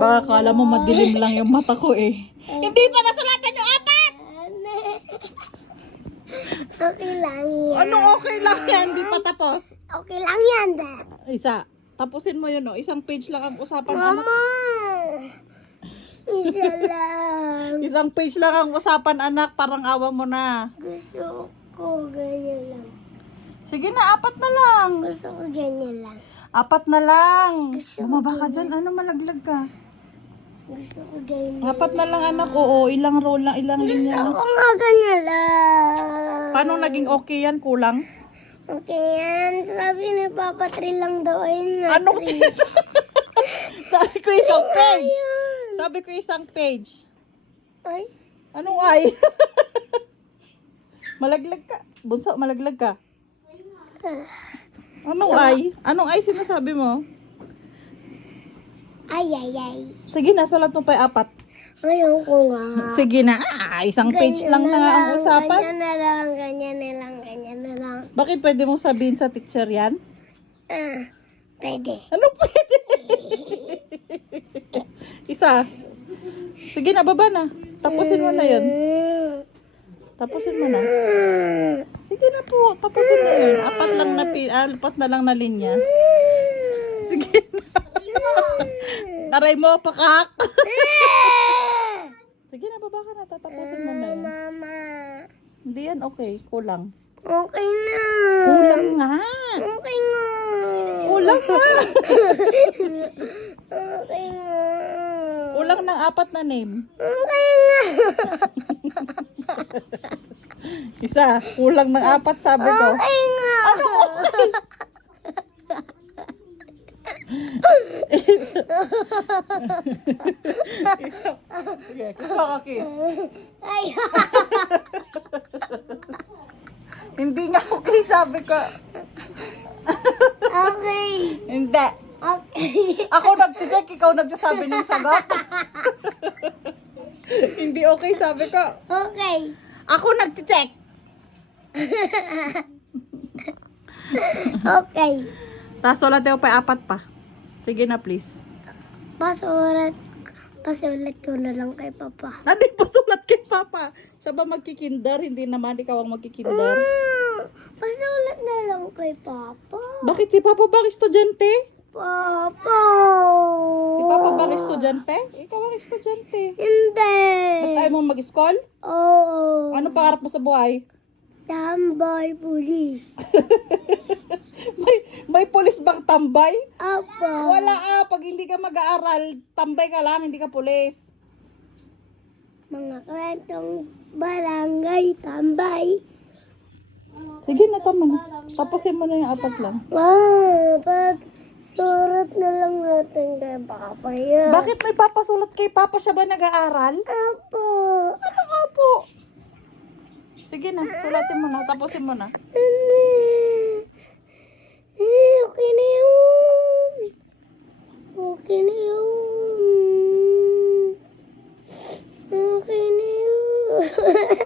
Baka kala mo madilim lang yung mata ko eh. Hindi pa nasulatan yung apat! Okay lang yan. Anong okay lang yan? Hindi pa tapos. Okay lang yan, da. Isa. Tapusin mo yun, no? Isang page lang ang usapan, anak. Mama! Isa lang. Isang page lang ang usapan, anak. Parang awa mo na. Gusto ko ganyan lang. Sige na, apat na lang. Gusto ko ganyan lang. Apat na lang. Gusto Bumaba ko ka dyan. Ano, malaglag ka? Gusto ko ganyan. Apat na lang, anak. Oo, ilang roll lang, ilang linya. Gusto ko nga ganyan lang. Paano naging okay yan? Kulang? Okay yan. Sabi ni Papa 3 lang daw ay Anong Sabi ko isang page. Sabi ko isang page. Ay? Anong ay? Malaglag ka. Bunso, malaglag ka. Anong ay? Anong ay sinasabi mo? Ay, ay, ay. Sige na, sulat mo pa yung apat. Ayaw ko nga. Sige na, isang page lang na nga ang usapan. Ganyan na lang, ganyan na lang, ganyan na lang. Bakit pwede mong sabihin sa teacher yan? Pwede. Ano pwede? Isa. Sige na, baba na. Tapusin mo na yun. Tapusin mo na. Sige na po, tapusin na yun. Apat na lang na linya. Sige na. Taray mo, pakak. Sige na, baba ka na. Tatapusin mo na yun. Mama. Hindi yan okay. Kulang. Okay na. Kulang nga. Okay nga. Kulang nga. Okay nga. Kulang ng apat na name. Okay nga. Isa, kulang ng apat sabi ko. Okay nga. Isa. Sige, kiss ka kiss. Ay. Hindi nga okay sabi ko. Okay. Hindi. Okay. Ako nag-check, ikaw nagsasabi ng sagot. Hindi okay sabi ko. Okay. Ako nag-check. Okay. Tapos wala tayo pa apat pa. Sige na please. Pasulat ko na lang kay Papa. Ano yung pasulat kay Papa? Siya ba magkikindar? Hindi naman ikaw ang magkikindar. Pasulat na lang kay Papa. Bakit si Papa bang estudyante? Papa. Si Papa bang estudyante? Ikaw ang estudyante. Hindi. Ba't ayaw mo mag-school? Oo. Ano pangarap mo sa buhay? Tambay pulis. May pulis bang tambay? Apa. Wala pag hindi ka mag-aaral, tambay ka lang, hindi ka pulis. Mga kwentong barangay tambay. Sige na, tama na. Tapusin mo na yung apat lang. Pag surat na lang natin kay Papa yan. Bakit may papasulat kay Papa? Siya ba nag-aaral? Apo. Ano nga po? Sige na, sulatin mo na. Tapusin mo na. Okay na yun. Okay na yun. Okay na yun.